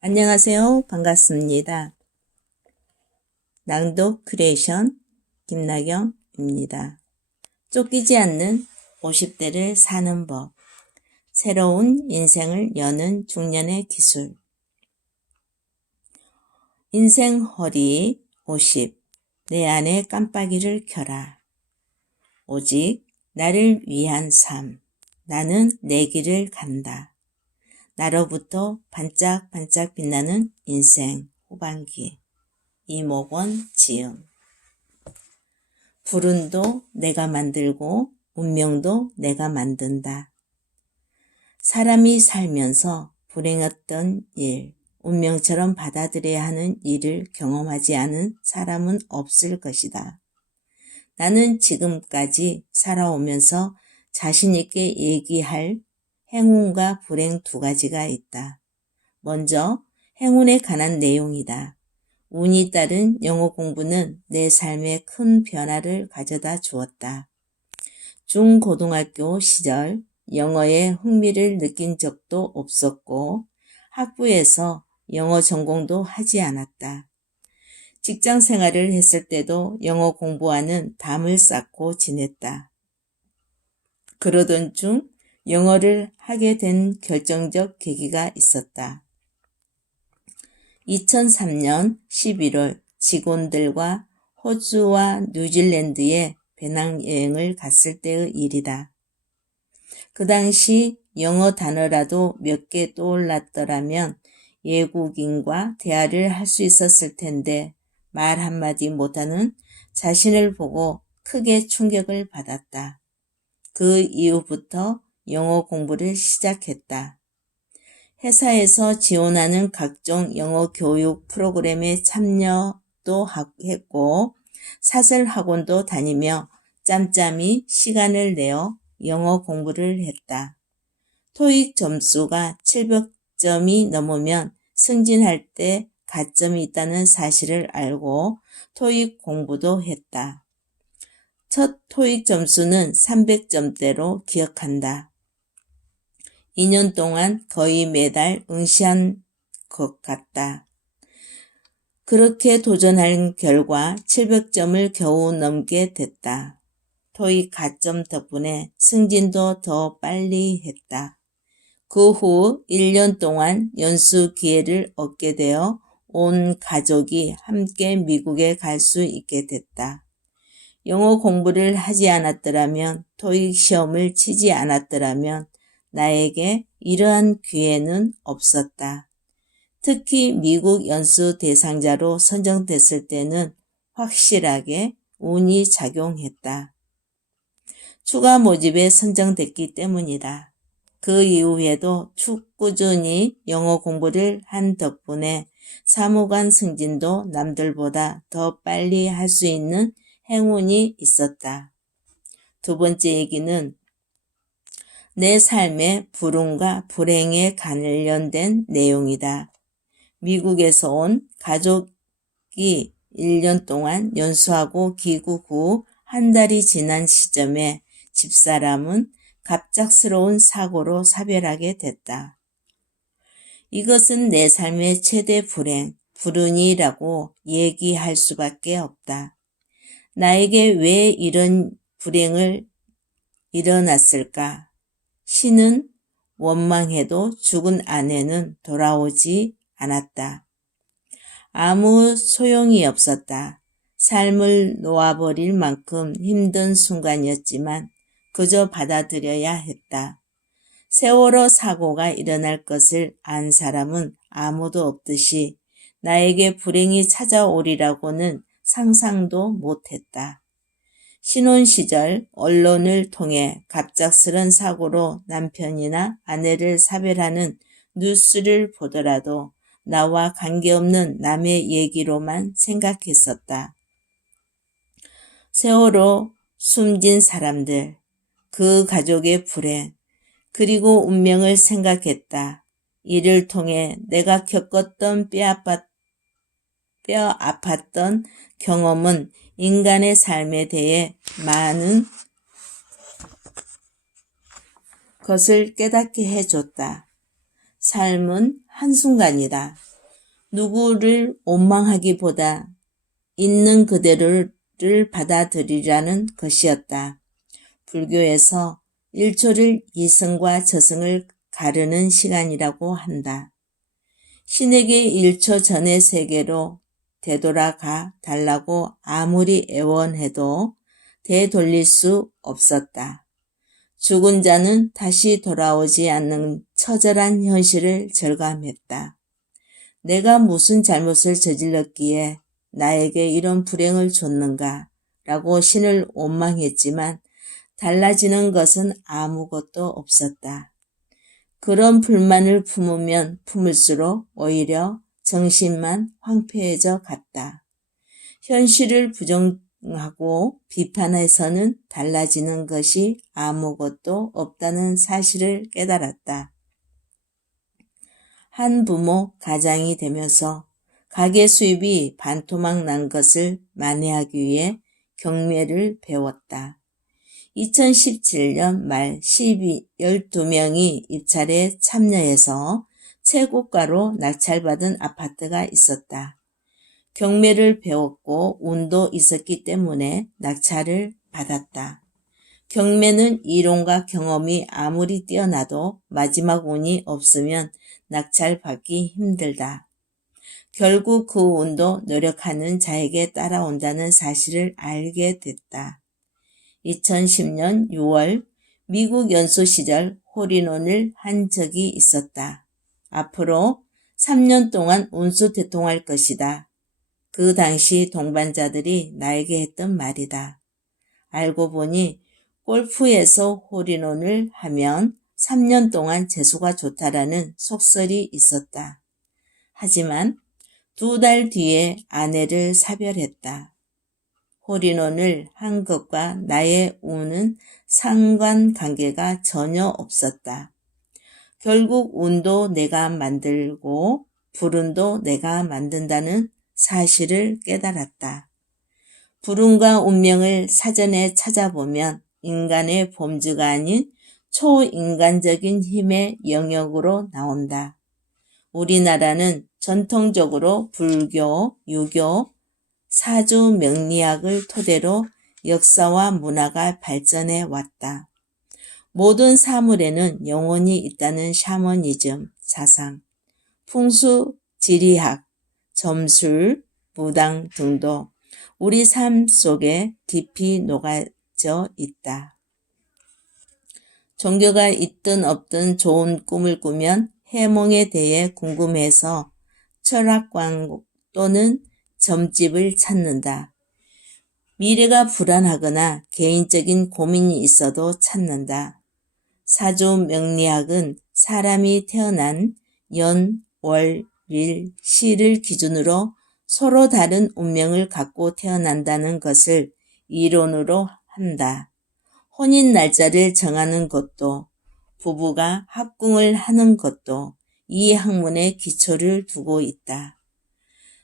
안녕하세요. 반갑습니다. 낭독 크리에이션 김나경입니다. 쫓기지 않는 50대를 사는 법, 새로운 인생을 여는 중년의 기술. 인생 허리 50, 내 안에 깜빡이를 켜라. 오직 나를 위한 삶, 나는 내 길을 간다. 나로부터 반짝반짝 빛나는 인생 후반기. 이목원 지음. 불운도 내가 만들고 운명도 내가 만든다. 사람이 살면서 불행했던 일, 운명처럼 받아들여야 하는 일을 경험하지 않은 사람은 없을 것이다. 나는 지금까지 살아오면서 자신 있게 얘기할 행운과 불행 두 가지가 있다. 먼저 행운에 관한 내용이다. 운이 따른 영어 공부는 내 삶에 큰 변화를 가져다 주었다. 중고등학교 시절 영어에 흥미를 느낀 적도 없었고 학부에서 영어 전공도 하지 않았다. 직장 생활을 했을 때도 영어 공부와는 담을 쌓고 지냈다. 그러던 중 영어를 하게 된 결정적 계기가 있었다. 2003년 11월 직원들과 호주와 뉴질랜드에 배낭여행을 갔을 때의 일이다. 그 당시 영어 단어라도 몇 개 떠올랐더라면 외국인과 대화를 할 수 있었을 텐데 말 한마디 못하는 자신을 보고 크게 충격을 받았다. 그 이후부터 영어 공부를 시작했다. 회사에서 지원하는 각종 영어 교육 프로그램에 참여도 했고 사설 학원도 다니며 짬짬이 시간을 내어 영어 공부를 했다. 토익 점수가 700점이 넘으면 승진할 때 가점이 있다는 사실을 알고 토익 공부도 했다. 첫 토익 점수는 300점대로 기억한다. 2년 동안 거의 매달 응시한 것 같다. 그렇게 도전한 결과 700점을 겨우 넘게 됐다. 토익 가점 덕분에 승진도 더 빨리 했다. 그 후 1년 동안 연수 기회를 얻게 되어 온 가족이 함께 미국에 갈 수 있게 됐다. 영어 공부를 하지 않았더라면, 토익 시험을 치지 않았더라면 나에게 이러한 기회는 없었다. 특히 미국 연수 대상자로 선정됐을 때는 확실하게 운이 작용했다. 추가 모집에 선정됐기 때문이다. 그 이후에도 꾸준히 영어 공부를 한 덕분에 사무관 승진도 남들보다 더 빨리 할 수 있는 행운이 있었다. 두 번째 얘기는 내 삶의 불운과 불행에 관련된 내용이다. 미국에서 온 가족이 1년 동안 연수하고 귀국 후 한 달이 지난 시점에 집사람은 갑작스러운 사고로 사별하게 됐다. 이것은 내 삶의 최대 불운이라고 얘기할 수밖에 없다. 나에게 왜 이런 불행을 일어났을까? 신은 원망해도 죽은 아내는 돌아오지 않았다. 아무 소용이 없었다. 삶을 놓아버릴 만큼 힘든 순간이었지만 그저 받아들여야 했다. 세월호 사고가 일어날 것을 안 사람은 아무도 없듯이 나에게 불행이 찾아오리라고는 상상도 못했다. 신혼 시절 언론을 통해 갑작스런 사고로 남편이나 아내를 사별하는 뉴스를 보더라도 나와 관계없는 남의 얘기로만 생각했었다. 세월호 숨진 사람들, 그 가족의 불행, 그리고 운명을 생각했다. 이를 통해 내가 겪었던 뼈 아팠던 경험은 인간의 삶에 대해 많은 것을 깨닫게 해줬다. 삶은 한순간이다. 누구를 원망하기보다 있는 그대로를 받아들이라는 것이었다. 불교에서 1초를 이승과 저승을 가르는 시간이라고 한다. 신에게 1초 전의 세계로 되돌아가 달라고 아무리 애원해도 되돌릴 수 없었다. 죽은 자는 다시 돌아오지 않는 처절한 현실을 절감했다. 내가 무슨 잘못을 저질렀기에 나에게 이런 불행을 줬는가 라고 신을 원망했지만 달라지는 것은 아무것도 없었다. 그런 불만을 품으면 품을수록 오히려 정신만 황폐해져 갔다. 현실을 부정하고 비판해서는 달라지는 것이 아무것도 없다는 사실을 깨달았다. 한 부모 가장이 되면서 가계 수입이 반토막 난 것을 만회하기 위해 경매를 배웠다. 2017년 말 12명이 입찰에 참여해서 최고가로 낙찰받은 아파트가 있었다. 경매를 배웠고 운도 있었기 때문에 낙찰을 받았다. 경매는 이론과 경험이 아무리 뛰어나도 마지막 운이 없으면 낙찰받기 힘들다. 결국 그 운도 노력하는 자에게 따라온다는 사실을 알게 됐다. 2010년 6월 미국 연수 시절 홀인원을 한 적이 있었다. 앞으로 3년 동안 운수대통할 것이다. 그 당시 동반자들이 나에게 했던 말이다. 알고 보니 골프에서 홀인원을 하면 3년 동안 재수가 좋다라는 속설이 있었다. 하지만 2달 뒤에 아내를 사별했다. 홀인원을 한 것과 나의 운은 상관관계가 전혀 없었다. 결국 운도 내가 만들고 불운도 내가 만든다는 사실을 깨달았다. 불운과 운명을 사전에 찾아보면 인간의 범주가 아닌 초인간적인 힘의 영역으로 나온다. 우리나라는 전통적으로 불교, 유교, 사주 명리학을 토대로 역사와 문화가 발전해 왔다. 모든 사물에는 영혼이 있다는 샤머니즘 사상, 풍수 지리학, 점술, 무당 등도 우리 삶 속에 깊이 녹아져 있다. 종교가 있든 없든 좋은 꿈을 꾸면 해몽에 대해 궁금해서 철학관 또는 점집을 찾는다. 미래가 불안하거나 개인적인 고민이 있어도 찾는다. 사주 명리학은 사람이 태어난 연, 월, 일, 시를 기준으로 서로 다른 운명을 갖고 태어난다는 것을 이론으로 한다. 혼인 날짜를 정하는 것도 부부가 합궁을 하는 것도 이 학문에 기초를 두고 있다.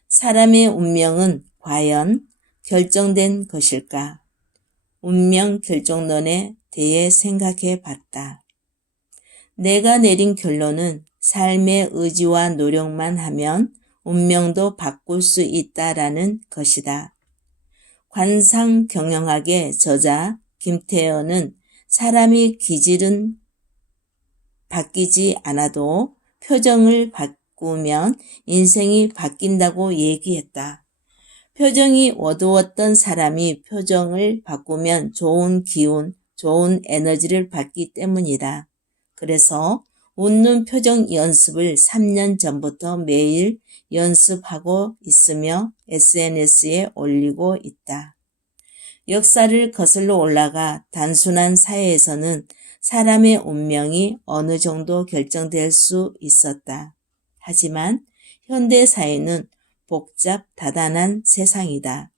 사람의 운명은 과연 결정된 것일까? 운명 결정론에 대해 생각해 봤다. 내가 내린 결론은 삶의 의지와 노력만 하면 운명도 바꿀 수 있다라는 것이다. 관상경영학의 저자 김태현은 사람이 기질은 바뀌지 않아도 표정을 바꾸면 인생이 바뀐다고 얘기했다. 표정이 어두웠던 사람이 표정을 바꾸면 좋은 기운, 좋은 에너지를 받기 때문이다. 그래서 웃는 표정 연습을 3년 전부터 매일 연습하고 있으며 SNS에 올리고 있다. 역사를 거슬러 올라가 단순한 사회에서는 사람의 운명이 어느 정도 결정될 수 있었다. 하지만 현대 사회는 복잡 다단한 세상이다.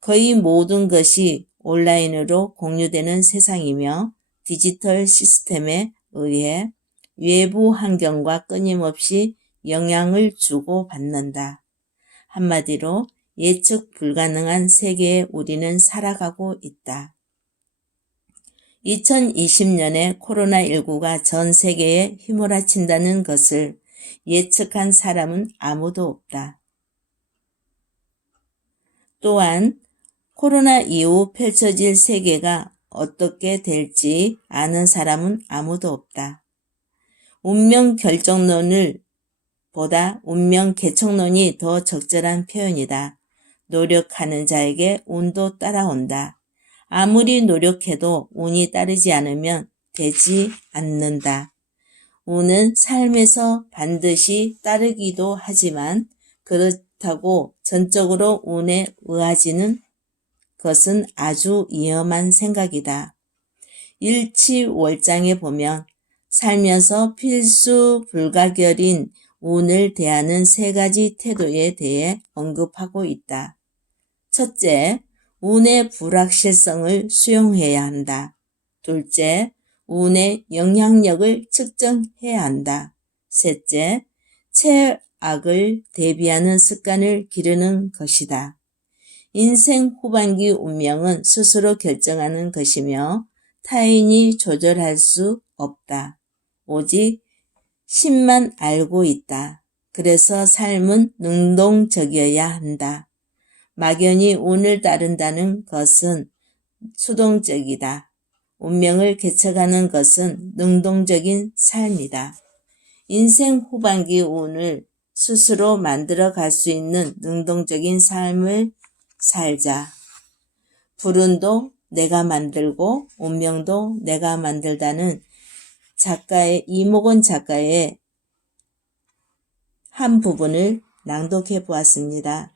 거의 모든 것이 온라인으로 공유되는 세상이며 디지털 시스템에 의해 외부 환경과 끊임없이 영향을 주고받는다. 한마디로 예측 불가능한 세계에 우리는 살아가고 있다. 2020년에 코로나19가 전 세계에 휘몰아친다는 것을 예측한 사람은 아무도 없다. 또한 코로나 이후 펼쳐질 세계가 어떻게 될지 아는 사람은 아무도 없다. 운명 결정론을 보다 운명 개척론이 더 적절한 표현이다. 노력하는 자에게 운도 따라온다. 아무리 노력해도 운이 따르지 않으면 되지 않는다. 운은 삶에서 반드시 따르기도 하지만 그렇다고 전적으로 운에 의하지는 것은 아주 위험한 생각이다. 일치월장에 보면 살면서 필수 불가결인 운을 대하는 3가지 태도에 대해 언급하고 있다. 첫째, 운의 불확실성을 수용해야 한다. 둘째, 운의 영향력을 측정해야 한다. 셋째, 최악을 대비하는 습관을 기르는 것이다. 인생 후반기 운명은 스스로 결정하는 것이며 타인이 조절할 수 없다. 오직 신만 알고 있다. 그래서 삶은 능동적이어야 한다. 막연히 운을 따른다는 것은 수동적이다. 운명을 개척하는 것은 능동적인 삶이다. 인생 후반기 운을 스스로 만들어 갈 수 있는 능동적인 삶을 살자. 불운도 내가 만들고 운명도 내가 만들다는 이목원 작가의 한 부분을 낭독해 보았습니다.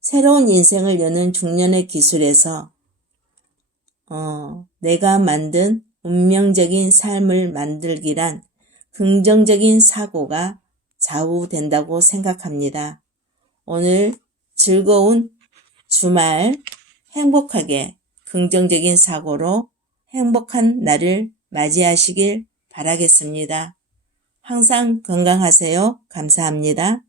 새로운 인생을 여는 중년의 기술에서 내가 만든 운명적인 삶을 만들기란 긍정적인 사고가 좌우된다고 생각합니다. 오늘 즐거운 주말 행복하게 긍정적인 사고로 행복한 날을 맞이하시길 바라겠습니다. 항상 건강하세요. 감사합니다.